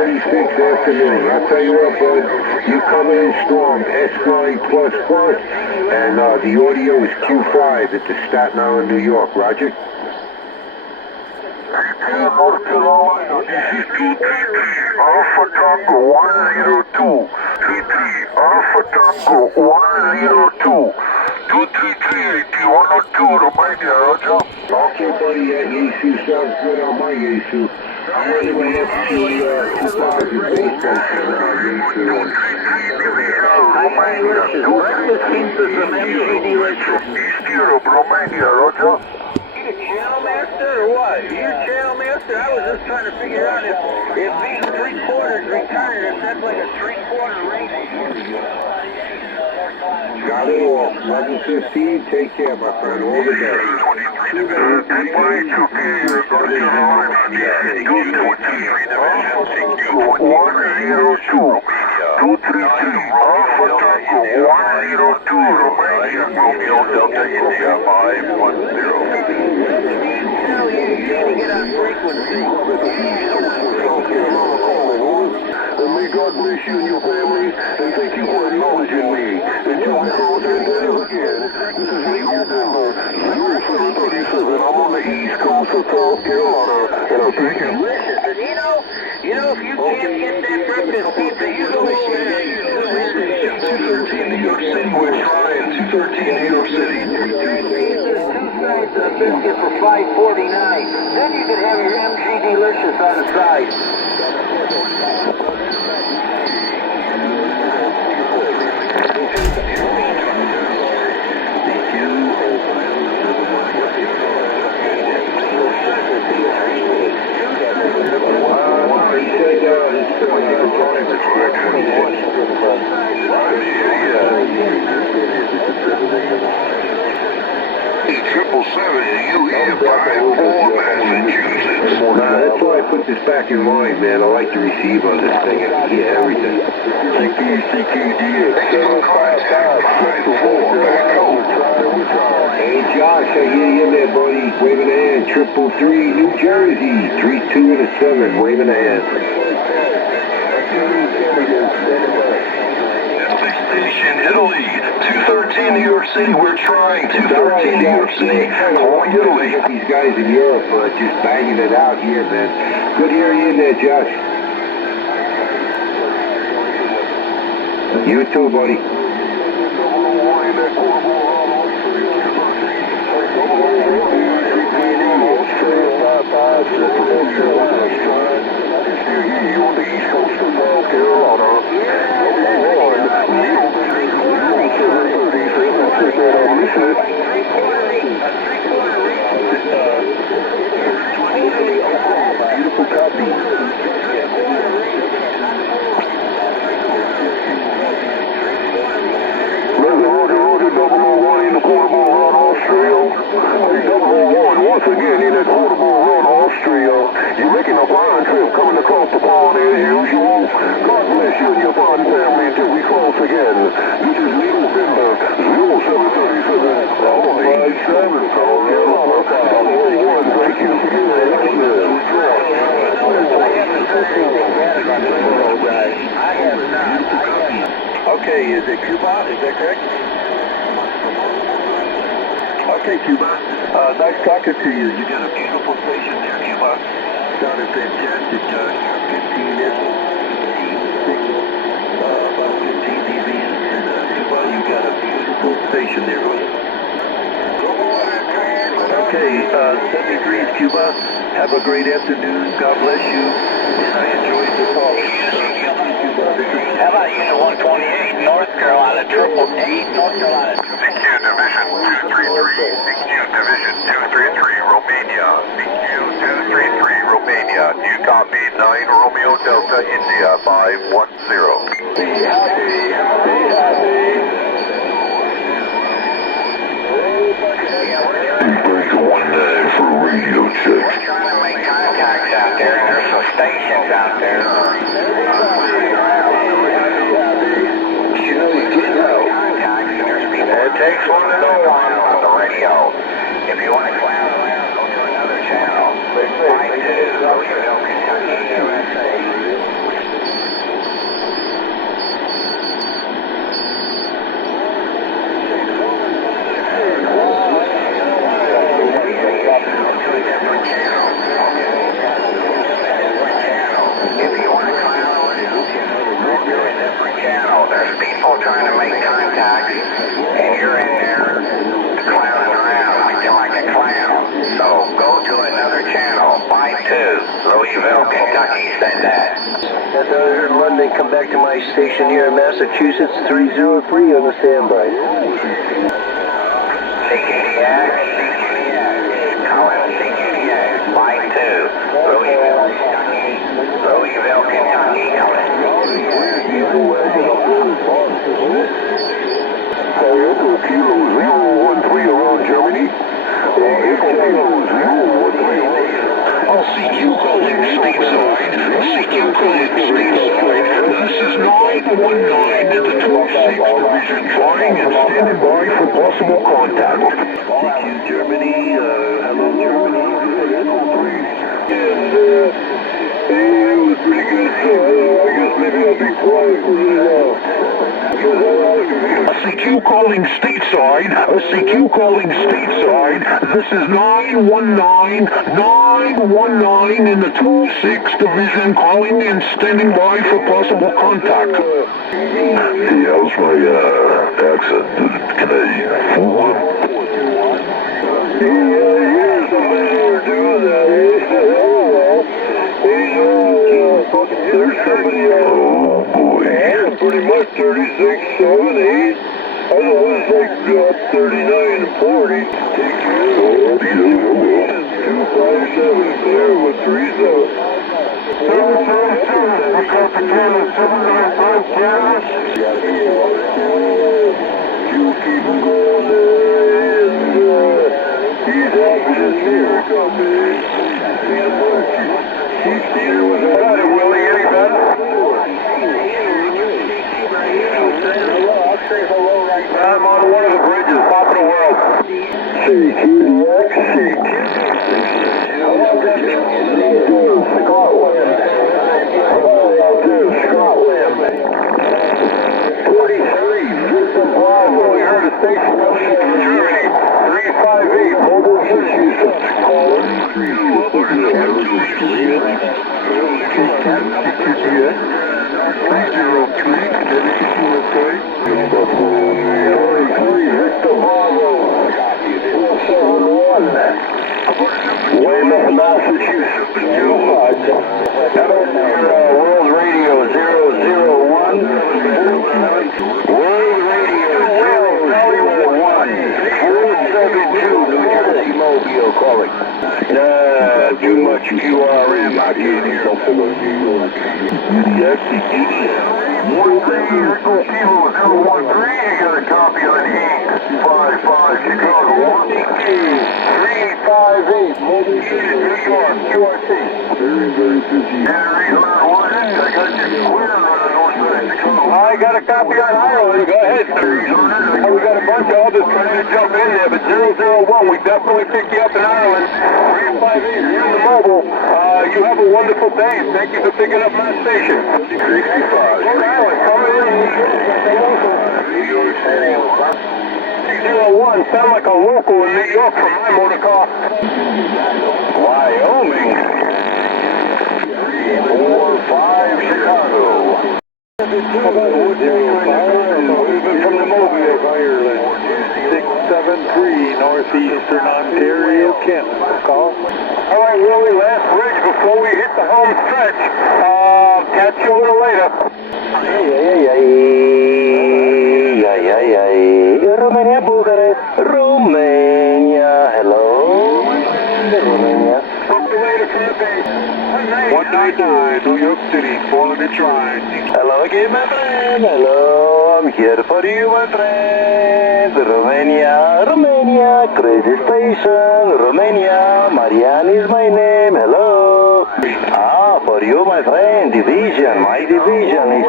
2:36 afternoon. I'll tell you what, bud, you coming in strong, S9++, and the audio is Q5 at the Staten Island, New York. Roger? North Carolina, this is 233, Alpha Tango 102. 33, Alpha Tango 102. 233, do you want to Romania, Roger? Okay, buddy, that Yesu sounds good on my Yesu. I'm running my FC 2000 base station on Yesu. Romania, East Europe, Romania, Roger? You a channel master or what? You a channel master? I was just trying to figure out if being 3/4 returning, if that's like a 3/4 rating. Got it all. 11:15. Take care, my friend. All the best. 23 Division, Tankwhip, okay, North Carolina, 223 Division, 102. 233, Alpha Tango 102, Romania, Romeo Delta India 510. You get on frequency. And may God bless you and your family, and thank you for acknowledging me. Until we cross into again, this is Legal Denver, 0737. I'm on the east coast of South Carolina, and I'm thinking, Listen, you know, if you can't get that breakfast pizza, you go over there. 213 New York City, we're trying. 213 New York City. Biscuit for $5.49. Then you could have your MG Delicious on the side. That's why I put this back in line, man. I like the receive on this thing. I can hear everything. gtl-dx. Hey, Josh, I hear you in there, buddy. Waving a hand. 333, New Jersey. 32 and a 7. Waving a hand. Station, Italy, 213 New York City, we're trying, 213 New York City, calling Italy. These guys in Europe are just banging it out here, man. Good hearing you in there, Josh. You too, buddy. You on the east coast of South Carolina. Beautiful copy. Roger, 001 in the portable run, Austria. Hey, 001, once again in that portable run, Austria. You're making a fine trip coming across the pond as usual. God bless you and your fine family until we cross again. This is Legal Denver, 0737. I'm on the 87, South Carolina. 001, thank you. Okay, is it Cuba? Is that correct? Okay, Cuba. Nice talking to you. You got a beautiful station there, Cuba. Sounded fantastic, Josh. 15 minutes. About 15 dBs. And Cuba, you got a beautiful station there, buddy. Okay, 73 Cuba. Have a great afternoon. God bless you. And I enjoyed the talk. How about you, 128, North Carolina, 888, North Carolina. CQ Division 233, CQ Division 233, Romania, CQ 233, Romania. Do you copy 9 Romeo Delta India 510? Be happy. Breaker 19 for radio check. We're trying to make contacts out there, and there's some stations out there. It takes one to know one on the radio. If you want to clown around, go to another channel. 52, Louisville, Kentucky, USA. people trying to make contact, and you're in there clowning around like you're like a clown. So go to another channel. Line 2, Louisville, Kentucky. Send that. That's how I heard London. Come back to my station here in Massachusetts, 303 on the standby. CTDX, Colin, CTDX, Line 2, Louisville, Kentucky. Louisville, Kentucky, Colin. Kilo 013 around Germany. Kilo 013. CQ calling stateside. CQ calling stateside. This is 919 in the 26th Division, trying and standing by for possible contact. CQ Germany, hello Germany. And, it was pretty good, so I guess maybe I'll be quiet for a little while. CQ calling stateside. CQ calling stateside. This is 919 in the 26th Division, calling and standing by for possible contact. Hey, how's my accent? Can I fool him? Yeah, somebody ever do that, there's somebody else. Oh boy. Pretty much 36, 7, 8. Otherwise, like 39 and 40. Take care. 257 there with 3 7. 777. I got the camera. 795 camera. You keep him going there. And he's happy to see her come in. Keep Steeder with her. Got it, Willie. Any better? I'm on one of the bridges, top of the world. CTDX, Scotland. 43, Houston Bravo. We heard a station from Germany. 358, Mobile, Massachusetts. Caller. 303, Weymouth, Massachusetts. World Radio 001. World Radio 001. 472, New Jersey Mobile calling. Too much QRM out here. Yes, One thing, Echo Kilo 013, you got a copy on 855 Chicago 358, Mobile City, New York, QRT. Very busy. Yeah, I got you clear on the north side of Chicago. I got a copy on Ireland, go ahead. We got a bunch of others trying to jump in there, but 001, we definitely pick you up in Ireland. 358, you're in the mobile. You have a wonderful day. Thank you for picking up my station. 65. Rhode Island, coming in. New York City. 601, sound like a local in New York from my motor car. Wyoming. 345, Chicago. Moving from the Mobile, Ireland. 673, Northeastern Ontario, Kent. Call. All right, Willie, last bridge before we hit the home stretch. Catch you a little later. Romania, Bucharest. Romania, hello. Romania. Talk to you later from the base. 199, New York City, calling and trying. Hello again, my friend. Hello, I'm here for you, my friend. Romania, Romania, crazy station. Romania, Marian is my name. Hello. For you, my friend, division. My division is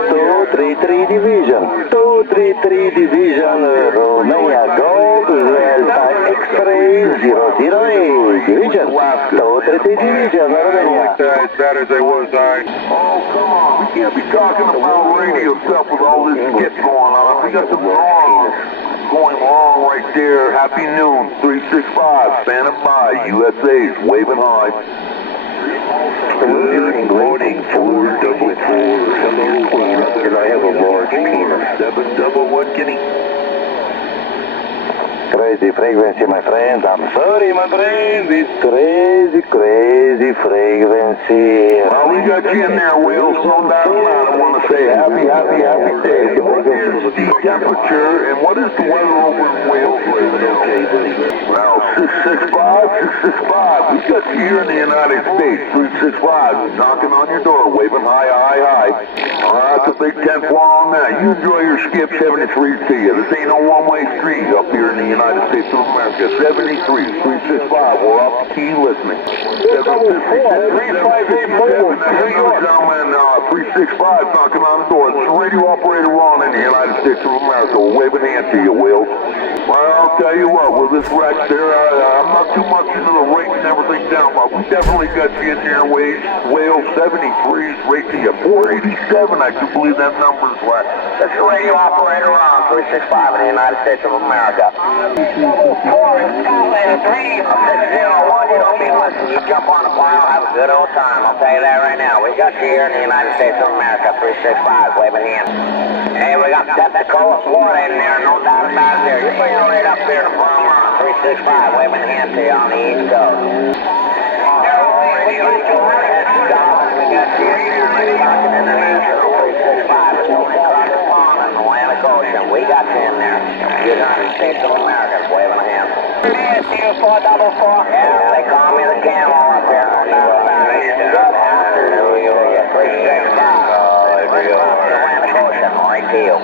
233 division. 233 division, Romania Gold, Delta X-ray 008 division. 233 division, Romania. As bad as I was, Oh, come on. We can't be talking about radio stuff with all this skit going on. We got some wrong going wrong right there. Happy noon, 365, standing by. USA's waving high. Good morning, 444. Hello, and I have a large penis. 711 Guinea. Crazy frequency, my friend. I'm sorry, my friend. It's crazy frequency. Well, we got you in there, Will. So down I want to say happy day. What is the temperature and what is the weather over in Wales right now? Well, 665. We got you here in the United States. 365. Knocking on your door, waving hi. That's a big 10 on that. You enjoy your skip 73 to you. This ain't no one-way street up here in the United States of America. 73, 365. We're off the key listening. 358 Mobile, New York. Gentlemen, 365 knocking on the door. It's a radio operator Ron in the United States of America. We're waving hand to you, Will. Well, I'll tell you what, with this wreck there, I'm not too much into the rate and everything down, but we definitely got you in there, Wales 73's rate to you. 487, I do believe that number's right. That's the radio operator on 365 in the United States of America. 4 in Scotland, 3 from 601. You don't mean listen, you jump on the file, have a good old time. I'll tell you that right now. We got you here in the United States of America, 365, waving hands. Hey, we got Pensacola, Florida in there, no doubt about it there. You bring it right up here to Vermont, 365, waving hands to you on the East Coast. We got you here, talking international, 365. It's only across the pond in the Atlantic Ocean. We got you in there. United States of America, waving a hand. Yeah, 444. Yeah, they call me the camel up here. No doubt about it. Good afternoon, 365. Across the Atlantic Ocean, right to you.